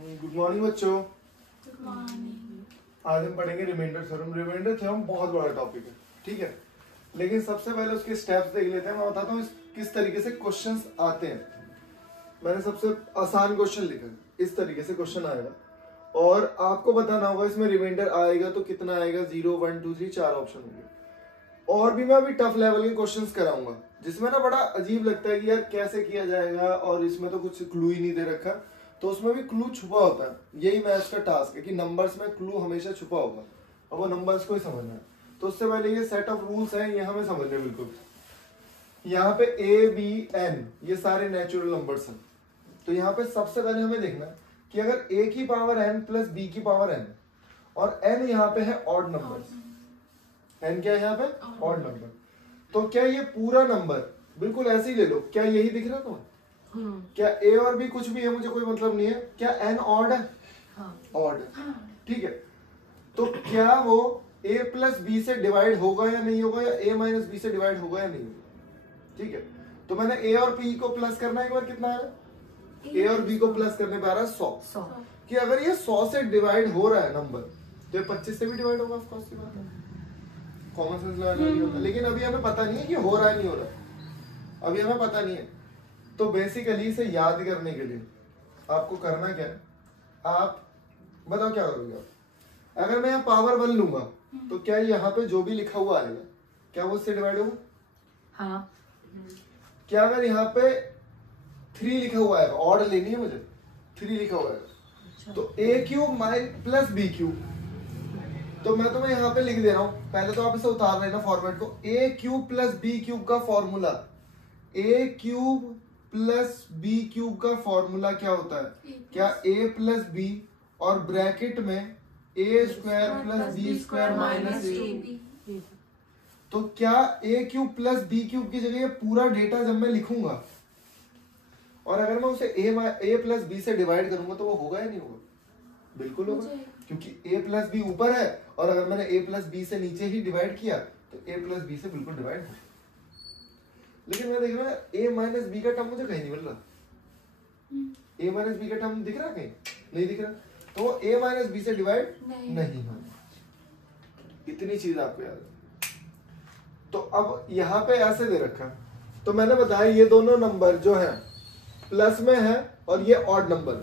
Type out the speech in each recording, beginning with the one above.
Good morning बच्चों। Good morning. आज हम पढ़ेंगे रिमाइंडर थ्योरम। रिमाइंडर थ्योरम बहुत बड़ा टॉपिक है, ठीक है, लेकिन सबसे पहले उसके स्टेप्स देख लेते हैं। मैं बताता हूँ किस तरीके से क्वेश्चंस आते हैं। मैंने सबसे आसान क्वेश्चन लिखा है, इस तरीके से क्वेश्चन आएगा और आपको बताना होगा इसमें रिमाइंडर आएगा तो कितना आएगा। 0 1 2 3 4 ऑप्शन होंगे। और भी मैं अभी टफ लेवल के क्वेश्चंस कराऊंगा जिसमें ना बड़ा अजीब लगता है कि यार कैसे किया जाएगा और इसमें तो कुछ क्लू ही नहीं दे रखा, तो उसमें भी क्लू छुपा होता है। यही मैथ्स का टास्क है कि नंबर्स में क्लू हमेशा छुपा होगा और वो नंबर्स को ही समझना है। तो उससे पहले ये सेट ऑफ रूल्स हैं, ये हमें समझने बिल्कुल। यहाँ पे ए बी एन ये सारे नेचुरल नंबर्स हैं। तो यहाँ पे सबसे पहले हमें देखना है कि अगर a की पावर n प्लस b की पावर n और n यहाँ पे है ऑड नंबर, n क्या है यहाँ पे ऑड नंबर, तो क्या ये पूरा नंबर बिल्कुल ऐसे ही ले लो, क्या यही दिख रहा है तुम्हें? क्या a और b कुछ भी है, मुझे कोई मतलब नहीं है। क्या n ऑड है? ऑड है, ठीक है। तो क्या वो a प्लस b से डिवाइड होगा या नहीं होगा, या a माइनस b से डिवाइड होगा या नहीं होगा, ठीक है। तो मैंने a और b को प्लस करना है, एक बार कितना आ रहा है? a और b को प्लस करने पे आ रहा है 100। कि अगर ये 100 से डिवाइड हो रहा है नंबर तो ये 25 से भी डिवाइड होगा, ऑफ कोर्स की बात है, कॉमन सेंस लगाना नहीं होता। लेकिन अभी हमें पता नहीं है कि हो रहा है नहीं हो रहा है, अभी हमें पता नहीं है। तो बेसिकली इसे याद करने के लिए आपको करना क्या है, आप बताओ क्या करोगे आप? अगर मैं यहाँ पावर 1 लूंगा तो क्या यहाँ पे जो भी लिखा हुआ आएगा क्या वो इससे डिवाइड होगा? हाँ। क्या अगर यहाँ पे 3 लिखा हुआ है, ऑर्डर लेनी है मुझे, 3 लिखा हुआ है, तो a cube plus B cube, तो मैं तुम्हें यहाँ पे लिख दे रहा हूँ, पहले तो आप इसे उतार लेना फॉर्मेट को। a cube plus B cube का formula, a cube plus B cube का फॉर्मूला क्या होता है? क्या a प्लस बी और ब्रैकेट में a square plus B square minus a। तो क्या a cube plus B cube की जगह पूरा डेटा जब मैं लिखूंगा और अगर मैं उसे a प्लस बी से डिवाइड करूंगा तो वो होगा या नहीं होगा? बिल्कुल होगा, क्योंकि a प्लस बी ऊपर है और अगर मैंने a प्लस बी से नीचे ही डिवाइड किया तो a प्लस बी से बिल्कुल डिवाइड होगा। लेकिन मैं देख रहा हूँ a माइनस बी का टर्म मुझे कहीं नहीं मिल रहा। a माइनस बी का टर्म दिख रहा है? कहीं नहीं दिख रहा, तो वो a माइनस बी से डिवाइड नहीं होगा। इतनी चीज आपको याद है। तो अब यहाँ पे ऐसे दे रखा, तो मैंने बताया ये दोनों नंबर जो है प्लस में है और ये ऑड नंबर,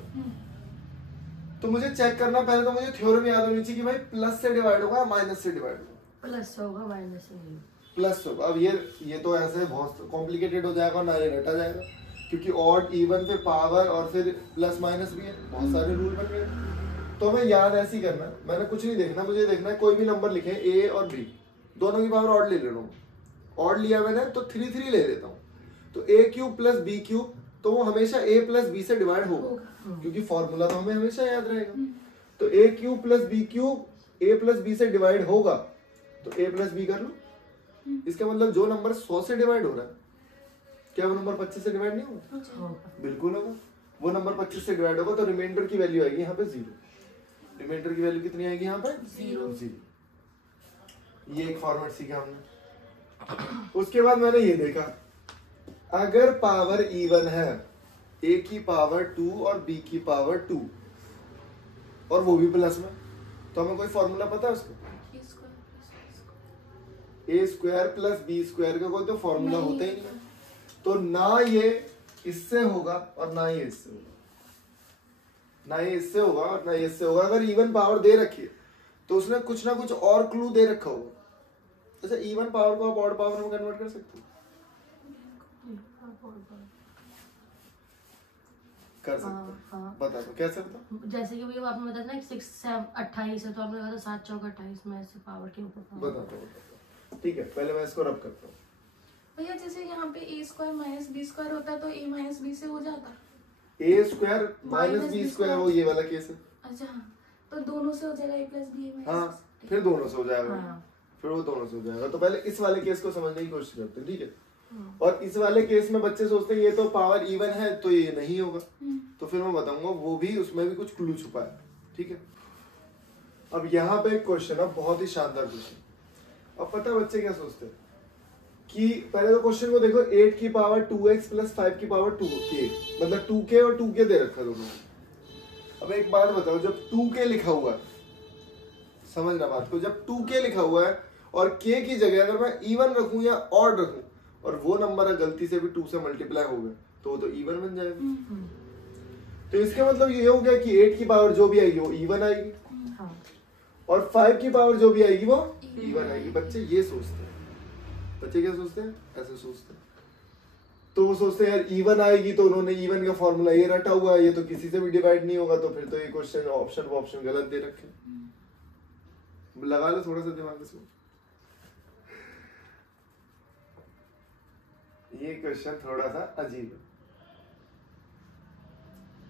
तो मुझे चेक करना पहले, तो मुझे थ्योरम याद होनी चाहिए कि भाई प्लस से डिवाइड होगा माइनस से डिवाइड होगा? प्लस होगा, माइनस से नहीं। प्लस होगा। अब ये तो ऐसे बहुत कॉम्प्लिकेटेड हो जाएगा, ना ये रटा जाएगा, क्योंकि ऑड इवन पे पावर और फिर प्लस माइनस भी है, बहुत सारे रूल बन गए। तो हमें याद ऐसे ही करना, मैंने कुछ नहीं देखना, मुझे देखना है कोई भी नंबर लिखे a और b, दोनों की पावर ऑड ले रहा हूँ। ऑड लिया मैंने तो 3 3 ले लेता हूँ, तो a cube plus B cube, तो वो हमेशा a प्लस बी से डिवाइड होगा, क्योंकि फॉर्मूला तो हमें हमेशा याद रहेगा। तो a cube plus B cube a plus B से डिवाइड होगा, तो a प्लस बी कर लो। इसका मतलब जो नंबर 100 से डिवाइड हो रहा है क्या वो नंबर 25 से डिवाइड नहीं होगा? बिल्कुल होगा। वो नंबर 25 से डिवाइड होगा तो रिमाइंडर की वैल्यू आएगी यहाँ पे 0। रिमाइंडर की वैल्यू कितनी आएगी यहाँ पे? 0। ये एक फॉर्मेट सीखा हमने। उसके बाद मैंने ये देखा, अगर पावर इवन है, a की पावर 2 और b की पावर 2 और वो भी प्लस में, तो हमें कोई फॉर्मूला पता है उसको? a square plus B square का कोई तो फॉर्मूला होता ही नहीं, तो ना ये इससे होगा और ना ये इससे होगा, ना ये इससे होगा और ना ये इससे होगा। अगर इवन पावर दे रखी है तो उसने कुछ ना कुछ और क्लू दे रखा होगा। अच्छा, इवन पावर को आप ऑड पावर में कन्वर्ट कर सकते हो? कर सकते हो? बता दो कैसे? बताओ। जैसे कि भैया आपने बताया ना 6 7 28 है, तो आपने कहा 7 चौक 28 में ऐसे पावर के ऊपर बता दो। ठीक है, पहले मैं इसको रब करता हूँ। भैया जैसे यहाँ पे a square minus B square होता है तो a माइनस बी से हो जाता। a square minus B square वो ये वाला केस है। अच्छा, तो दोनों से हो जाएगा a प्लस बी। हाँ, फिर दोनों से हो जाएगा। फिर वो दोनों से हो जाएगा। तो पहले इस वाले केस को समझने की कोशिश करते हैं, ठीक है। और इस वाले केस में बच्चे सोचते हैं ये तो पावर इवन है तो ये नहीं होगा, तो फिर मैं बताऊंगा वो भी, उसमें भी कुछ क्लू छुपा है, ठीक है। अब यहाँ पे एक क्वेश्चन है, बहुत ही शानदार क्वेश्चन। अब पता है बच्चे क्या सोचते हैं कि पहले तो क्वेश्चन को देखो, 8 की पावर 2x प्लस 5 की पावर 2k, मतलब 2k और 2k दे रखा दोनों। अब एक बात बताओ, जब 2k लिखा हुआ है, समझना बात को, जब 2k लिखा हुआ है और k की जगह अगर मैं इवन रखूं या ऑड रखूं और वो नंबर गलती से भी 2 से मल्टीप्लाई हो गए तो वो तो इवन बन जाएगा। तो इसका मतलब ये हो गया कि 8 की पावर जो भी आएगी वो इवन आएगी हाँ। और 5 की पावर जो भी आएगी वो इवन आएगी। बच्चे ये सोचते हैं, बच्चे क्या सोचते हैं, ऐसे सोचते हैं। तो वो सोचते हैं यार इवन आएगी तो उन्होंने इवन का फॉर्मूला ये रटा हुआ है, ये तो किसी से भी डिवाइड नहीं होगा, तो फिर तो ये क्वेश्चन ऑप्शन गलत दे रखे। लगा लो थोड़ा सा दिमाग में। ये क्वेश्चन थोड़ा सा अजीब है,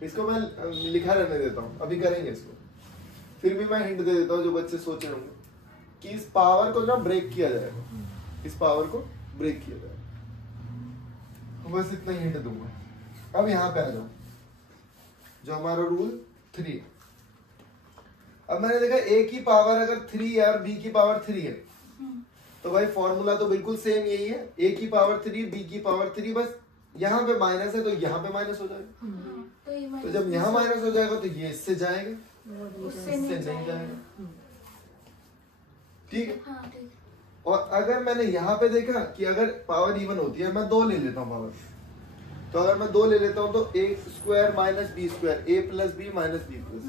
इसको मैं लिखा रहने देता हूं, अभी करेंगे इसको। फिर भी मैं हिंट दे देता हूं जो बच्चे सोच रहे होंगे कि इस पावर को ना ब्रेक किया जाएगा, इस पावर को ब्रेक किया जाएगा। बस इतना ही हिंट दूंगा। अब यहाँ पे आ जाओ, जो हमारा रूल 3 है। अब मैंने देखा a की पावर अगर 3 है और b की पावर 3 है तो भाई फॉर्मूला तो बिल्कुल सेम यही है, a की पावर 3 b की पावर 3, बस यहाँ पे माइनस है तो यहाँ पे माइनस हो जाएगा। तो जब यहाँ माइनस हो जाएगा तो ये इससे जाएगा, उससे नहीं जाएगा। ठीक है। हाँ, ठीक। और अगर मैंने यहाँ पे देखा कि अगर पावर इवन होती है, मैं 2 ले लेता हूँ पावर, तो अगर मैं 2 ले लेता हूँ तो a square minus B square, a plus B minus B plus.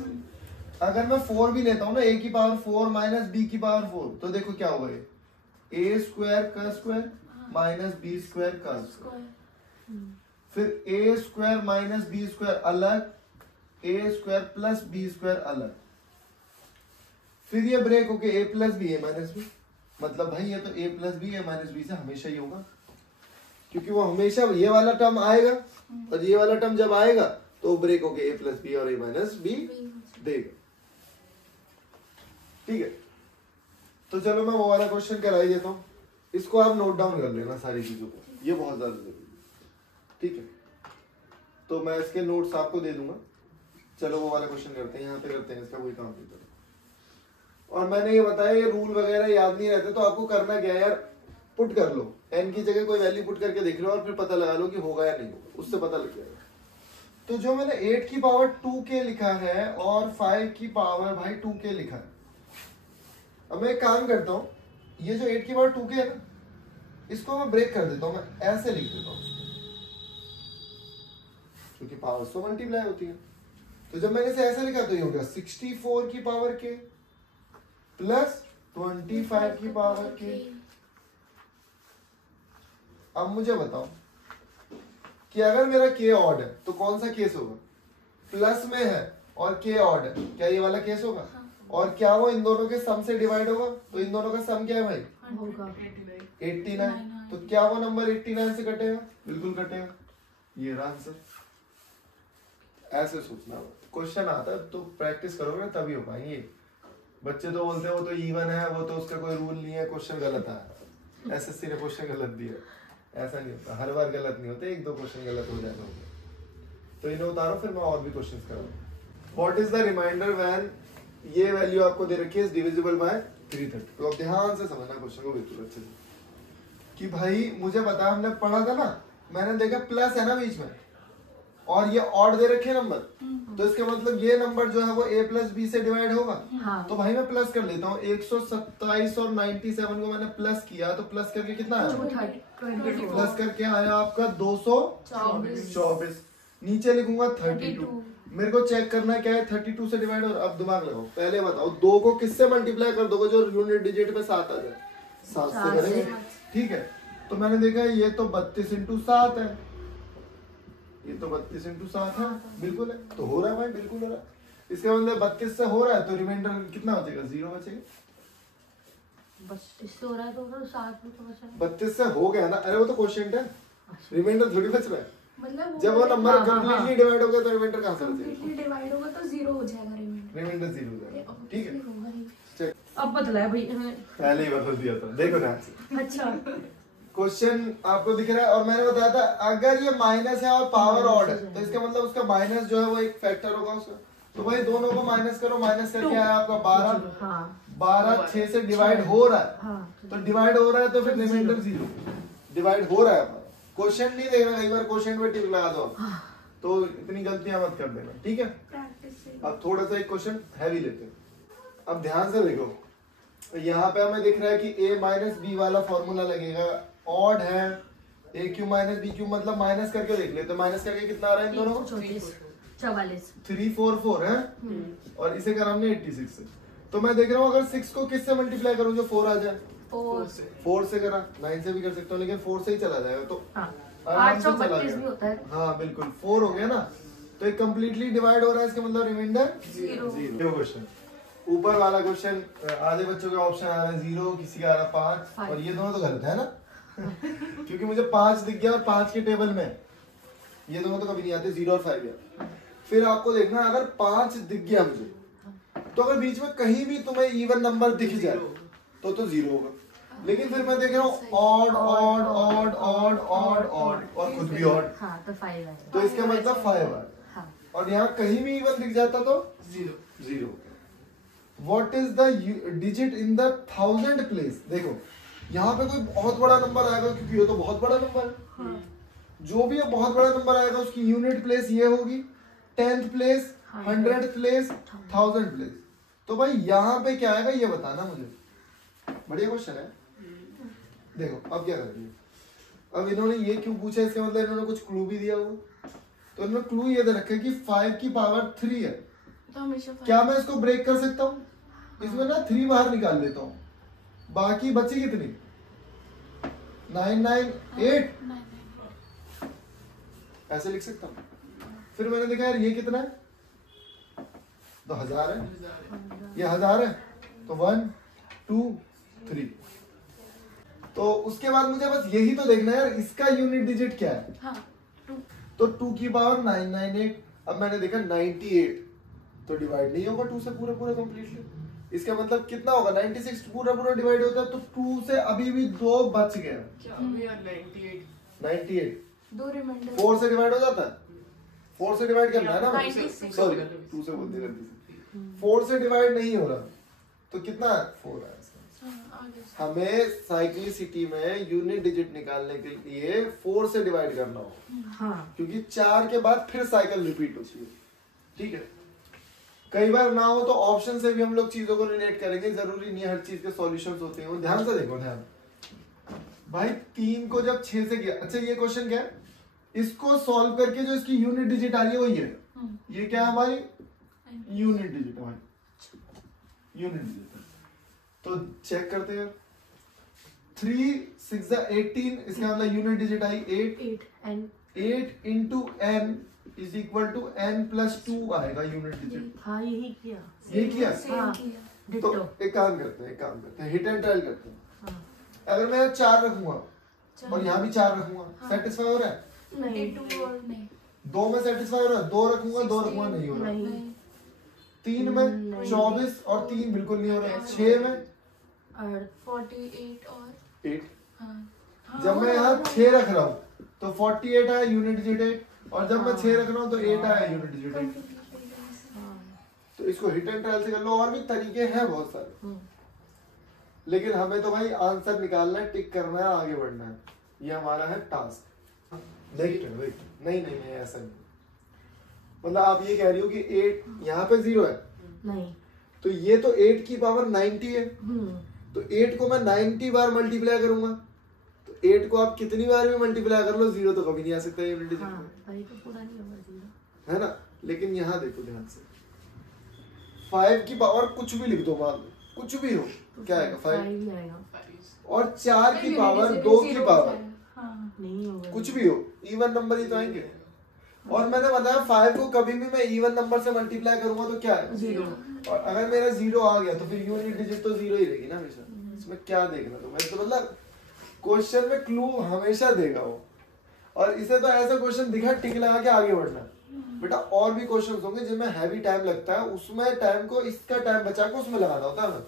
अगर मैं 4 भी लेता हूँ ना, a की पावर 4 माइनस b की पावर 4, तो देखो क्या होगा, a स्क्वायर का स्क्वायर माइनस बी स्क्वायर का स्क्वायर, फिर a square minus B square अलग, a square plus B square अलग, फिर ये ब्रेक होके a plus B a minus B. मतलब भाई ये तो a plus B a minus B से हमेशा ही होगा, क्योंकि वो हमेशा ये वाला टर्म आएगा और ये वाला टर्म जब आएगा तो ब्रेक होके a प्लस बी और a माइनस बी देगा। ठीक है, तो चलो मैं वो वाला क्वेश्चन करा ही देता हूँ, इसको आप नोट डाउन कर लेना सारी चीजों को, ये बहुत ज्यादा जरूरी है। ठीक है, तो मैं इसके नोट्स आपको दे दूंगा। चलो वो वाला क्वेश्चन करते हैं, यहाँ पे करते हैं, इसका कोई काम नहीं करता। और मैंने ये बताया ये रूल वगैरह याद नहीं रहते तो आपको करना क्या है यार, पुट कर लो, n की जगह कोई वैल्यू पुट करके देख लो और फिर पता लगा लो कि होगा या नहीं होगा, उससे पता लग जाएगा। तो जो मैंने 8 की पावर 2k लिखा है और 5 की पावर भाई 2k लिखा है, अब मैं एक काम करता हूँ, ये जो 8 की पावर 2k है ना, इसको मैं ब्रेक कर देता हूँ, मैं ऐसे लिख देता हूँ, क्योंकि पावर तो मल्टीप्लाई होती है। तो जब मैंने इसे ऐसे लिखा तो ये हो गया 64 की पावर k प्लस 25 की पावर k। अब मुझे बताओ कि अगर मेरा k ऑड है तो कौन सा केस होगा, प्लस में है और k ऑड है, क्या ये वाला केस होगा? और क्या वो इन दोनों के सम से डिवाइड होगा? तो इन दोनों का सम क्या है भाई? 89। तो क्या वो नंबर 89 से कटेगा? बिल्कुल कटेगा। ये रहा आंसर। ऐसे सोचना, क्वेश्चन आता है तो प्रैक्टिस करोगे तभी हो पाएंगे। बच्चे तो बोलते हैं वो तो इवन है, वो तो उसका कोई रूल नहीं है, क्वेश्चन गलत है, एसएससी ने क्वेश्चन गलत दिया। ऐसा नहीं होता, हर बार गलत नहीं होते, 1-2 क्वेश्चन गलत हो जाएगा। तो इन्हें उतारो, फिर मैं और भी क्वेश्चन करूँ। What is the reminder when ये वैल्यू आपको दे रखी है डिविजिबल बाय 330। तो अब ध्यान से समझना क्वेश्चन को बिल्कुल अच्छे से कि भाई मुझे पता, हमने पढ़ा था ना, मैंने देखा प्लस है ना बीच में और ये ऑड दे रखे नंबर, तो इसका मतलब ये नंबर जो है वो a प्लस बी से डिवाइड होगा। हाँ। तो भाई मैं प्लस कर लेता हूँ, 127 और 97 को मैंने प्लस किया तो प्लस करके कितना आया? प्लस करके आया आपका 224। नीचे लिखूंगा 32। मेरे को चेक करना है क्या है, 32 से डिवाइड। और अब दिमाग लगाओ, पहले बताओ 2 को किससे मल्टीप्लाई कर दोगे जो यूनिट डिजिट में 7 आ जाए? 7 से करेंगे। ठीक है, तो मैंने देखा ये तो 32 × 7 है, ये तो 32 × 7 है, बिल्कुल है, तो हो रहा है भाई, बिल्कुल हो रहा है। इसके मतलब 32 से हो रहा है तो रिमाइंडर कितना बचेगा? 0 बचेगा। बस इससे हो रहा है तो 7 में तो बचा 32 से हो गया ना, अरे वो तो क्वोशिएंट है, रिमाइंडर थोड़ी बच रहा है। मतलब जब वो नंबर कंप्लीटली डिवाइड हो गया तो रिमाइंडर कहां से बचेगा? कंप्लीटली डिवाइड होगा तो 0 हो जाएगा रिमाइंडर। रिमाइंडर 0 हो जाएगा। ठीक है, चेक। अब बदला है भाई पहले ही बदल दिया था, देखो ना। अच्छा, क्वेश्चन आपको दिख रहा है और मैंने बताया था अगर ये माइनस है और पावर ऑड है तो इसका मतलब उसका माइनस जो है वो एक फैक्टर होगा उसका। तो भाई दोनों को माइनस करो, माइनस करके आया आपका 12। 12 6 से डिवाइड हो रहा है, तो डिवाइड हो रहा है तो फिर रिमाइंडर 0 डिवाइड हो रहा है। क्वेश्चन नहीं देखना, कई बार क्वेश्चन में टिक लगा दो तो इतनी गलतियां मत कर देना। ठीक है, अब थोड़ा सा एक क्वेश्चन हैवी लेते हैं। अब ध्यान से देखो, यहाँ पे हमें दिख रहा है कि a माइनस बी वाला फॉर्मूला लगेगा, ऑड है, a cube minus B cube, मतलब माइनस करके देख लेते, माइनस करके कितना आ रहा है इन दोनों को? 44 344 है, और इसे करा हमने 86 से। तो मैं देख रहा हूँ अगर 6 को किससे मल्टीप्लाई करूँ जो 4 आ जाए? 4 से करा, 9 से भी कर सकता हूँ, लेकिन 4 से ही चला जाएगा तो आराम से चला 832 भी होता है। गया। हाँ बिल्कुल, 4 हो गया ना, तो एक कंप्लीटली डिवाइड हो रहा है, इसका मतलब रिमाइंडर 0 क्वेश्चन। ऊपर वाला क्वेश्चन आधे बच्चों का ऑप्शन आ रहा है 0, किसी का आ रहा है 5, और ये दोनों तो गलत है ना क्योंकि मुझे 5 दिख गया और 5 के टेबल में ये दोनों तो कभी नहीं आते, 0 और 5 है। फिर आपको देखना अगर 5 दिख गया मुझे, तो अगर बीच में कहीं भी तुम्हें इवन नंबर दिख जाए तो 0 होगा। लेकिन फिर मैं देख रहा हूँ odd odd odd odd odd odd और खुद भी ऑड, हाँ, तो 5 है, तो इसका मतलब 5 है। हाँ। और यहाँ कहीं भी इवन दिख जाता तो 0। What is the digit in the 1000 place? देखो यहाँ पे कोई बहुत बड़ा नंबर आएगा क्योंकि ये तो बहुत बड़ा नंबर है, जो भी है बहुत बड़ा नंबर आएगा उसकी यूनिट प्लेस ये होगी, 10th place, 100th place, 1000 place. तो भाई यहाँ पे क्या आएगा ये बताना मुझे। बढ़िया क्वेश्चन है। देखो अब क्या करेंगे, अब इन्होंने ये क्यों पूछा, इसका मतलब इन्होंने कुछ क्लू भी दिया होगा। तो इन्होंने क्लू ये दे रखा है कि 5 की पावर 3 है, तो हमेशा क्या मैं इसको ब्रेक कर सकता हूँ? इसमें ना 3 बाहर निकाल लेता हूँ, बाकी बची कितनी? 9 9 8, ऐसे लिख सकता हूँ। फिर मैंने देखा यार ये कितना है, तो 1000 है, ये 1000 है, तो 1 2 3। तो उसके बाद मुझे बस यही तो देखना है यार इसका यूनिट डिजिट क्या है। हाँ, 2। तो 2 की पावर 998। अब मैंने देखा 98 तो डिवाइड नहीं होगा 2 से पूरा कंप्लीटली, इसका मतलब कितना होगा? 96 पूरा डिवाइड होता है, तो 2 से अभी भी 2 बच गया। 98 2 रिमाइंडर 4 से डिवाइड हो जाता है, 4 से डिवाइड करना है ना, 96 सॉरी 2 से बोलते गलती से, 4 से डिवाइड नहीं हो रहा, तो कितना है? 4 है। हमें साइक्लिसिटी में यूनिट डिजिट निकालने के लिए 4 से डिवाइड करना होगा, हाँ। क्योंकि 4 के बाद फिर साइकिल रिपीट होती है। ठीक है, कई बार ना हो तो ऑप्शन से भी हम लोग चीजों को रिलेट करेंगे, जरूरी नहीं है हर चीज के सॉल्यूशंस होते हैं। ध्यान से देखो, ध्यान भाई 3 को जब 6 से किया, अच्छा ये क्वेश्चन क्या है, इसको सॉल्व करके जो इसकी यूनिट डिजिट आ रही है वही है, ये क्या है हमारी यूनिट डिजिट, हमारी यूनिट डिजिट। तो चेक करते हैं, 3 6 18, इसका मतलब unit digit I 8 into n is equal to n plus 2 आएगा यूनिट डिजिट। हाँ, यही किया, हाँ। तो एक काम करते हैं, हिट एंड ट्रायल करते हैं। हाँ। अगर मैं 4 रखूंगा और यहाँ भी 4 रखूंगा, सेटिस्फाई हो रहा है? नहीं, 2 और नहीं, 2 में सेटिस्फाई हो रहा है, 2 रखूंगा 2 रखूंगा नहीं हो रहा, नहीं, 3 में 24 और 3 बिल्कुल नहीं हो रहा, 6 में 48 और 8। हाँ। जब मैं यहाँ 6 रख रहा हूँ तो 48 आया यूनिट डिजिट 8, और जब मैं 6 रख रहा हूँ तो 8 आया यूनिट डिजिट 8। तो इसको हिट एंड ट्रायल से कर लो, और भी तरीके हैं बहुत सारे, लेकिन हमें तो भाई आंसर निकालना है, टिक करना है, आगे बढ़ना है, ये हमारा है टास्क। नहीं ऐसा नहीं, मतलब आप ये कह रही हो कि 8 यहाँ पे 0 है, नहीं, तो ये तो 8 की पावर 90 है, तो 8 को मैं 90 बार मल्टीप्लाई करूंगा, तो 8 को आप कितनी बार भी मल्टीप्लाई कर लो 0 तो कभी नहीं आ सकता यूनिट डिजिट में, भाई तो पूरा नहीं होगा 0, है ना। लेकिन यहाँ देखो ध्यान से, 5 की पावर कुछ भी लिख दो, मान लो कुछ भी हो, क्या आएगा? 5 ही आएगा, और 4 की पावर 2 की पावर नहीं होगा, कुछ भी हो, इवन नंबर ही तो आएंगे। और मैंने बताया 5 को कभी भी मैं इवन नंबर से मल्टीप्लाई करूंगा तो क्या है? 0। और अगर मेरा 0 आ गया तो फिर यूनिट डिजिट तो 0 ही रहेगी ना हमेशा। इसमें क्या देखना तुम्हें, तो मतलब क्वेश्चन में क्लू हमेशा देगा वो, और इसे तो ऐसा क्वेश्चन दिखा टिक लगा के आगे बढ़ना। बेटा और भी क्वेश्चन होंगे जिनमें हैवी टाइम लगता है, उसमें टाइम को इसका टाइम बचा के उसमें लगाना होता है,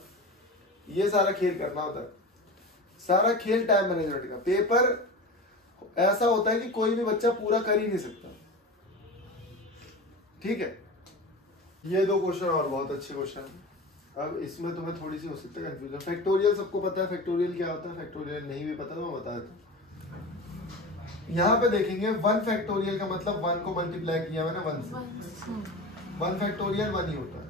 ये सारा खेल करना होता है, सारा खेल टाइम मैनेजमेंट का। पेपर ऐसा होता है कि कोई भी बच्चा पूरा कर ही नहीं सकता, ठीक है। ये 2 क्वेश्चन और बहुत अच्छे क्वेश्चन है। अब इसमें तुम्हें थोड़ी सी हो सकता है कंफ्यूजन। फैक्टोरियल सबको पता है, फैक्टोरियल क्या होता है, फैक्टोरियल नहीं भी पता तो मैं बता देता हूँ। यहाँ पे देखेंगे 1 फैक्टोरियल का मतलब 1 को मल्टीप्लाई किया मैंने 1 से, 1 फैक्टोरियल 1 ही होता है।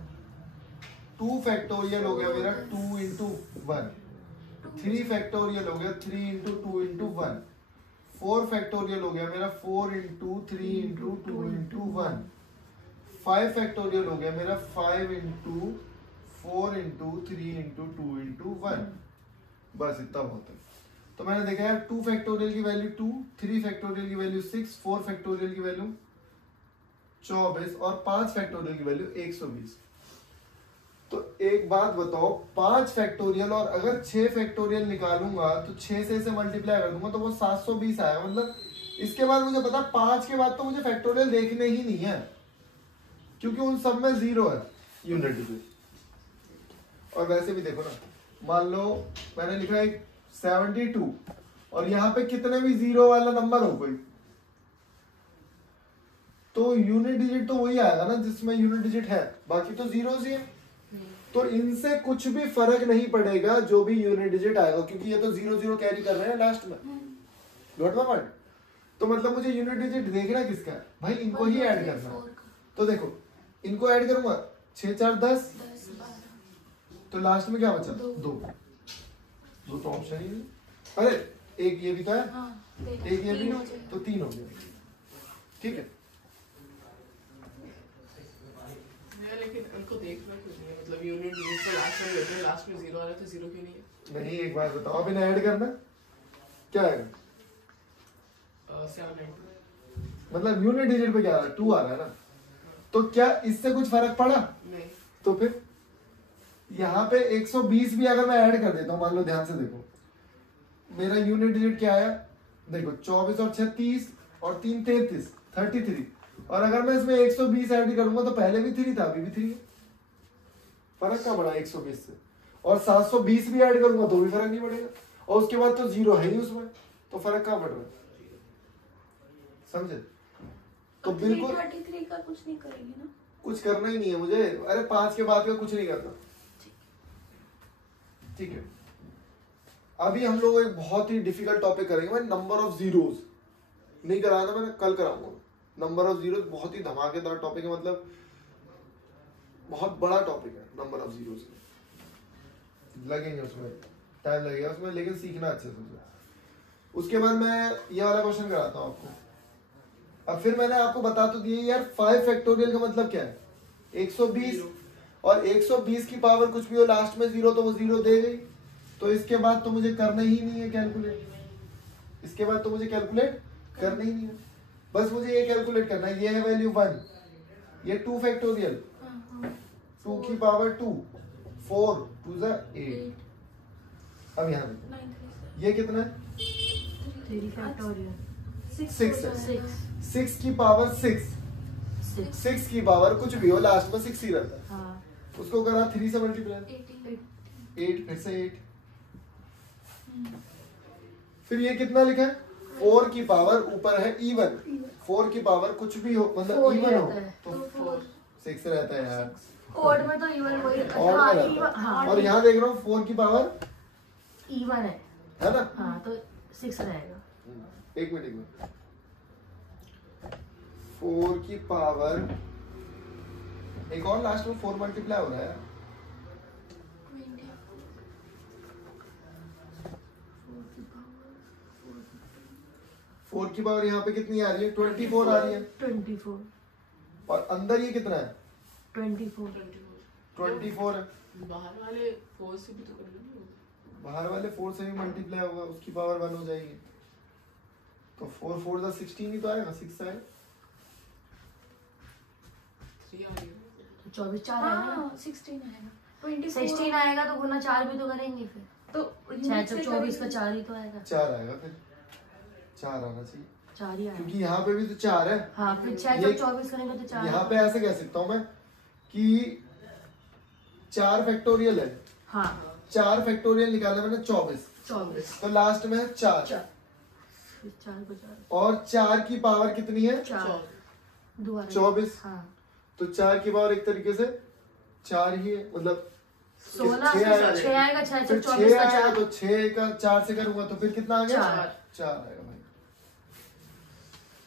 2 फैक्टोरियल हो गया मेरा 2 इंटू 1। 3 फैक्टोरियल हो गया 3 इंटू 2 इंटू 1। 4 फैक्टोरियल हो गया मेरा 4 इंटू 3 इंटू 2 इंटू 1। 5 फैक्टोरियल हो गया मेरा 5 इंटू 4 इंटू 3 इंटू 2 इंटू 1। बस इतना बहुत है। तो मैंने देखा यार 2 फैक्टोरियल की वैल्यू 2, 3 फैक्टोरियल की वैल्यू 6, 4 फैक्टोरियल की वैल्यू 24 और 5 फैक्टोरियल की वैल्यू 120। तो एक बात बताओ, 5 फैक्टोरियल और अगर 6 फैक्टोरियल निकालूंगा तो 6 से इसे मल्टीप्लाई कर दूंगा तो वो 720 आएगा। मतलब इसके बाद मुझे पता 5 के बाद तो मुझे फैक्टोरियल देखने ही नहीं है, क्योंकि उन सब में 0 है यूनिट डिजिट। और वैसे भी देखो ना, मान लो मैंने लिखा है 72 और यहाँ पे कितने भी 0 वाला नंबर हो कोई, तो यूनिट डिजिट तो वही आएगा ना जिसमें यूनिट डिजिट है, बाकी तो 0 ही है। तो इनसे कुछ भी फर्क नहीं पड़ेगा जो भी यूनिट डिजिट आएगा, क्योंकि ये तो 0 कैरी कर रहे हैं लास्ट में। Got my point? तो मतलब मुझे यूनिट डिजिट देखना किसका है भाई, इनको ही ऐड करना है। तो देखो इनको ऐड करूंगा 6 4 10, तो लास्ट में क्या बचा 2 तो ऑप्शन ही नहीं। अरे एक ये भी था, एक ये भी, तो 3 हो गया। ठीक है, लेकिन उनको देखना क्यों नहीं है? मतलब यूनिट डिजिट को लास्ट में लेते हैं, लास्ट में 0 आ रहा है तो 0 क्यों नहीं है? नहीं एक बात बताओ, अब इन्हें ऐड करना क्या आएगा? 792 मतलब यूनिट डिजिट पे क्या आ रहा है? 2 आ रहा है ना, तो क्या इससे कुछ फर्क पड़ा? नहीं। तो फिर यहाँ पे 120 भी अगर मैं ऐड कर देता हूँ, मान लो ध्यान से देखो मेरा यूनिट डिजिट क्या आया, देखो 24 और 6 30 और 3 33 33, और अगर मैं इसमें 120 ऐड करूंगा तो पहले भी 3 था अभी भी 3 है। फर्क क्या पड़ा 120 से? और 720 भी ऐड करूंगा तो भी फर्क नहीं पड़ेगा, और उसके बाद तो 0 है ही उसमें, तो फर्क क्या पड़ रहा है? समझे? तो बिल्कुल 333 का कुछ नहीं करेंगे ना, कुछ करना ही नहीं है मुझे। अरे 5 के बाद का कुछ नहीं करना। ठीक है, अभी हम लोग एक बहुत ही डिफिकल्ट टॉपिक करेंगे भाई, नंबर ऑफ जीरोस। नहीं कराना मैंने, कल कराऊंगा। नंबर ऑफ जीरोस बहुत ही धमाकेदार टॉपिक है, मतलब बहुत बड़ा टॉपिक है नंबर ऑफ जीरोस। लगेंगे उसमें, टाइम लगेगा उसमें, लेकिन सीखना अच्छे से। उसके बाद मैं ये वाला क्वेश्चन कराता हूँ आपको। अब फिर मैंने आपको बता तो दिया यार 5 फैक्टोरियल का मतलब क्या है, 120, और 120 की पावर कुछ भी हो लास्ट में 0 तो वो 0 दे गई। तो इसके बाद तो मुझे करना ही नहीं है कैलकुलेट, इसके बाद तो मुझे कैलकुलेट करना ही नहीं है, बस मुझे ये कैलकुलेट करना है। ये है वैल्यू 1, ये 2 फैक्टोरियल 2 की पावर 2, 4 2 जा 8। अब यहाँ देखो ये कितना है, 3 फैक्टोरियल 6 है। 6 6 की पावर 6, 6 की पावर कुछ भी हो लास्ट में 6 ही रहता है। हाँ उसको करा 3 से मल्टीप्लाई, 18 8 फिर से 8। फिर ये कितना लिखा है, 4 की पावर ऊपर है इवन, 4 की पावर कुछ भी हो मतलब 4 ही इवन हो रहता है। तो 4 6 रहता है यार। ओड में तो इवन वही और हाँ, रहता है। even- हाँ, और यहाँ देख रहा हूँ 4 की पावर इवन है ना। हाँ तो 6 रहेगा। एक मिनट 4 की पावर एक और लास्ट में 4 मल्टीप्लाई हो रहा है। 4 की पावर यहाँ पे कितनी आ रही है, 24 आ रही है। 24 और अंदर ये कितना है, 24 24 है। बाहर वाले 4 से भी तो कर लेंगे, बाहर वाले 4 से भी मल्टीप्लाई होगा, उसकी पावर 1 हो जाएगी। तो 4 4 जा 16 ही तो आएगा, 6 आएगा। 3 आ रही है। 24 4 आएगा ना, हाँ 16 आएगा, 24 16 आएगा तो गुना 4 भी तो करेंगे फिर, तो 6 तो 24 का 4 ही तो आएगा। 4 आएगा, फिर 4 आना चाहिए 4 ही आएगा। क्योंकि यहाँ पे भी तो 4 है। हाँ फिर 6 ये- जब 24 करेंगे तो 4 यहाँ पे ऐसे कह सकता हूँ मैं कि 4 फैक्टोरियल है, हाँ 4 फैक्टोरियल निकाला मैंने 24, 24 तो लास्ट में है 4, 4 को 4 और 4 की पावर कितनी है 4 दोबारा 24। हाँ तो 4 की पावर एक तरीके से 4 ही है, मतलब 16 छह आएगा। 6 आएगा, 6 फिर जब 24 का 6 आएगा 4 तो 6 का 4 से करूंगा तो फिर कितना आ गया, 4 4 आएगा भाई।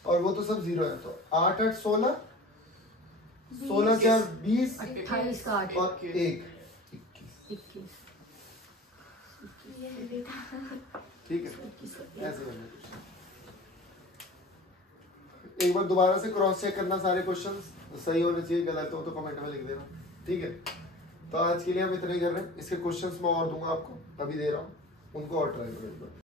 और वो तो सब 0 है, तो 8 8 16 16 4 20 28 का 8 और 1 21 ये है बेटा। ठीक है, ऐसे करना क्वेश्चन। एक बार दोबारा से क्रॉस चेक करना सारे क्वेश्चंस, सही होने चाहिए, गलत हो तो कमेंट में लिख देना, ठीक है। तो आज के लिए हम इतना ही कर रहे हैं, इसके क्वेश्चंस मैं और दूंगा आपको, अभी दे रहा हूँ, उनको और ट्राई करो एक बार।